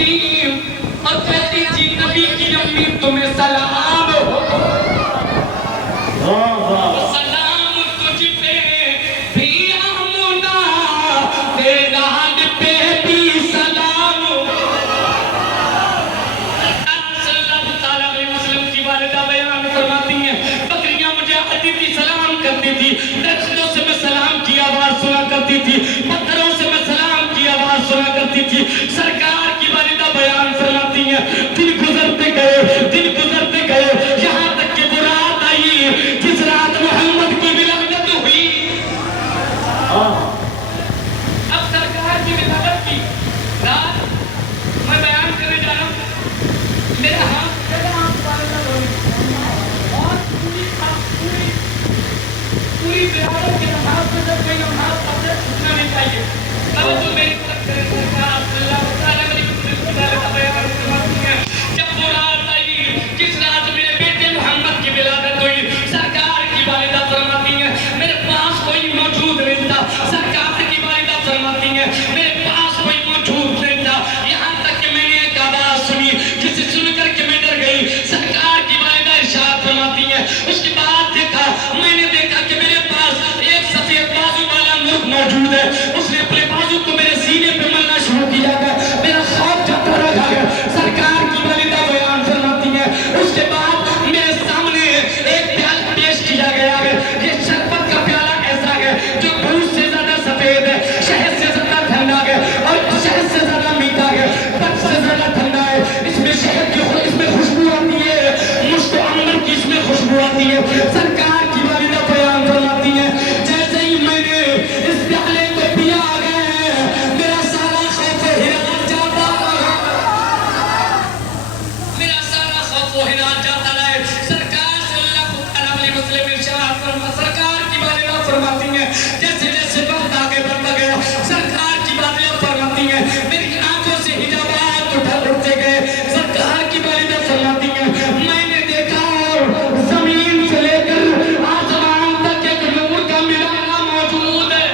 اور کہتی تھی نبی کی امی تمہیں سلام ہو، سلام تجھ پہ بھی آمنا، تیرا حد پہ بھی سلام ہو۔ صلی اللہ علیہ وسلم کی والدہ بیان فرماتی ہیں بکریاں مجھے آتی تھی سلام کرتی تھی، درختوں سے میں سلام کی آواز سنا کرتی تھی، پتھروں سے میں سلام کی آواز سنا کرتی تھی۔ سرکار کی والدہ بیان فرماتی ہیں دن گزرتے گئے یہاں تک کہ وہ رات آئی جس رات محمد کی ولادت ہوئی۔ اب سرکار کی ولادت کی رات میں بیان کرنے جا رہا ہوں، میرا ہاتھ اور پوری ولادت کے لمحات میں جب کوئی لمحات اپنے چھوٹنا نہیں چاہیے، توجہ میری طرف کرے سرکار صلی اللہ علیہ وسلم کی والدہ بیان فرماتی ہیں جب وہ رات آئی جس رات میرے بیٹے محمد کی ولادت ہوئی، سرکار کی والدہ فرماتی ہیں میرے پاس کوئی موجود نہیں تھا، سرکار کی والدہ فرماتی ہیں میرے پاس کوئی موجود نہیں تھا، یہاں تک کہ میں نے ایک آواز سنی جسے سن کر کے میں ڈر گئی۔ سرکار کی والدہ ارشاد فرماتی ہیں اس کے بعد میں نے دیکھا کہ میرے پاس ایک سفید بازو والا مرغ موجود ہے، اس نے اپنے بازو کو میرے سینے پہ ملنا شروع کیا گیا، میرا خوف جاتا رہا گیا۔ سرکار کی والدہ بیان فرماتی ہیں اس کے بعد میرے سامنے ایک پیالہ پیش کیا گیا ہے، یہ شربت کا پیالہ ایسا ہے جو دودھ سے زیادہ سفید ہے، شہد سے زیادہ ٹھنڈا ہے اور شہد سے زیادہ میٹھا ہے، بد سے زیادہ ٹھنڈا ہے، اس میں شہد کی اس میں خوشبو آتی ہے، مشک و عنبر کی اس میں خوشبو آتی ہے۔ سرکار کی والدہ بیان فرماتی ہیں جیسے ہی میں نے اس پیالے کو پیا گیا میرا سارا خوف و ہراس جاتا رہا، میرا سارا خوف و ہراس جاتا رہا۔ سرکار صلی اللہ علیہ وسلم ارشاد فرما سرکار کی والدہ فرماتی ہیں جیسے جیسے وقت آگے بڑھتا گیا سرکار کی والدہ فرماتی ہیں میری آنکھوں سے حجابات اٹھتے گئے۔ سرکار کی والدہ فرماتی ہیں میں نے دیکھا زمین سے لے کر آسمان تک ایک نور کا مینارہ موجود ہے،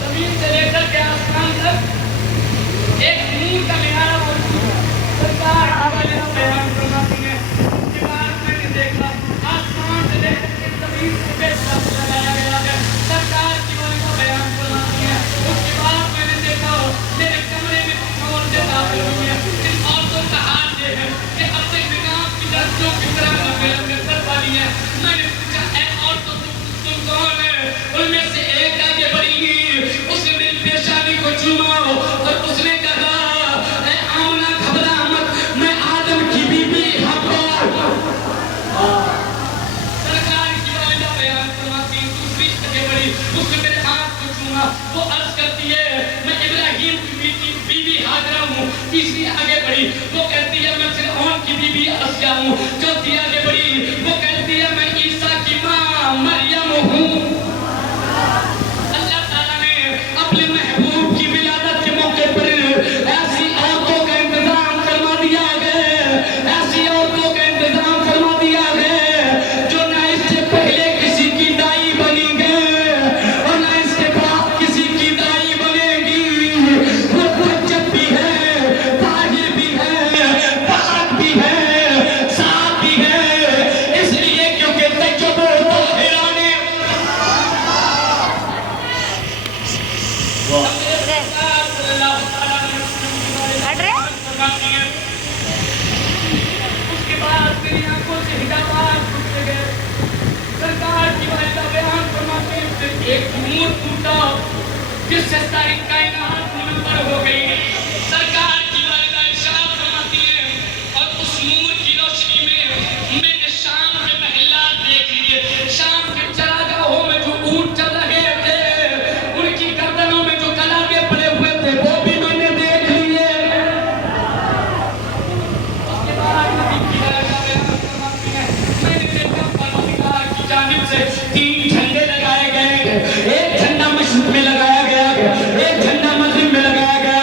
زمین سے لے کر کے آسمان تک ایک نور کا مینارہ موجود ہے۔ سرکار کی والدہ بیان فرماتی ہیں اس کے بعد میں نے دیکھا آسمان سے لے کر کے زمین سے بے شک لگایا گیا ہے۔ سرکار کی والدہ بیان فرماتی ہیں اس کے بعد میں نے دیکھا میرے کمرے میں عورتیں داخل ہوئی ہیں، ان عورتوں کا حال یہ ہے کہ اپنے نگاہ کی لڑکیوں کی طرح لمبے لمبے سر والی ہیں۔ میں نے پوچھا اے عورتوں تم کون ہے؟ ان میں سے ایک آگے بڑھی، اس نے میری پیشانی کو چوما اور اس نے کہا اے آمنہ گھبرا مت، میں آدم کی بی بی حوا۔ سرکار کی والدہ بیان فرماتی ہیں دوسری آگے بڑھی، اس نے میرے ہاتھ کو چوما، وہ عرض کرتی ہے میں ابراہیم کی بی بی ہاجرہ ہوں۔ تیسری آگے بڑھی وہ کہتی ہے میں فرعون کی بی بی آسیہ ہوں۔ چوتھی آگے بڑھی وہ کہتی ہے میں عیسیٰ کی ماں مریم ہوں۔ اللہ تعالیٰ نے اپنے محبوب کی ولادت کے موقع پر ایسی عورتوں کا انتظام فرما دیا ہے، ایسی عورتوں کا انتظام فرما دیا ہے جو نہ اس سے پہلے کسی کی دائی بنی گئے اور نہ اس کے بعد کسی کی دائی بنے گی۔ وہ معجب بھی ہے، طاہر بھی ہے، پاک بھی ہے، صاف بھی ہے، اس لیے کیونکہ تجب و طاہرانے اس کے بعد میری آنکھوں سے حجابات اٹھتے گئے۔ سرکار کی والدہ بیان فرماتے ہیں پھر ایک نور ٹوٹا جس سے ساری کائنات منور ہو گئی۔ سرکار کی والدہ ارشاد فرماتی ہیں اور اس نور کی روشنی میں نے شام کے محلات دیکھ لیے، شام کے چراگاہوں میں جو اونٹ چل رہے تھے ان کی گردنوں میں جو کلابے پڑے ہوئے تھے وہ بھی میں نے دیکھ لیے۔ اس کے بعد نبی کی والدہ بیان فرماتی ہیں میں نے دیکھا پروردگار کی جانب سے 3 جھنڈے لگائے گئے ہیں، ایک جھنڈا مشرق میں لگایا گیا ہے، ایک جھنڈا مغرب میں لگایا گیا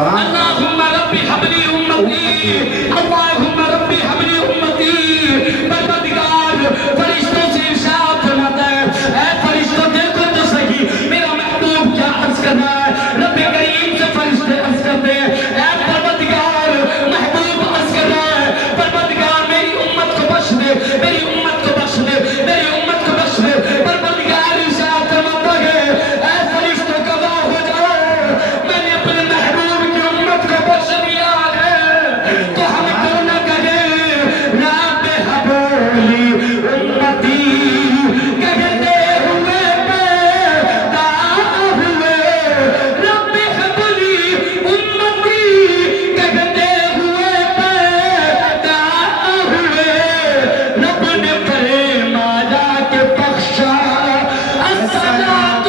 اللهم ربي هب لي امتي اللهم ربي هب لي امتي پروردگار فرشتوں سے ارشاد فرماتا ہے اے فرشتوں دیکھو تو صحیح میرا محبوب کیا عرض کر رہا ہے رب کریم سے فرشتے عرض کرتے ہیں اے پروردگار محبوب عرض کر رہا ہے پروردگار میری امت کو بخش دے میری امت کو بخش دے میری امت کو بخش دے پروردگار ارشاد فرماتا ہے اے فرشتوں گواہ ہو جاؤ میں نے اپنے محبوب کی امت کو بخش دیا ہے تو ہم کیوں نہ کہیں رب حبلی امتی کہتے ہوئے پیدا ہوئے رب حبلی امتی کہتے ہوئے پیدا ہوئے رب نے فرمایا کہ بخشا الصلاۃ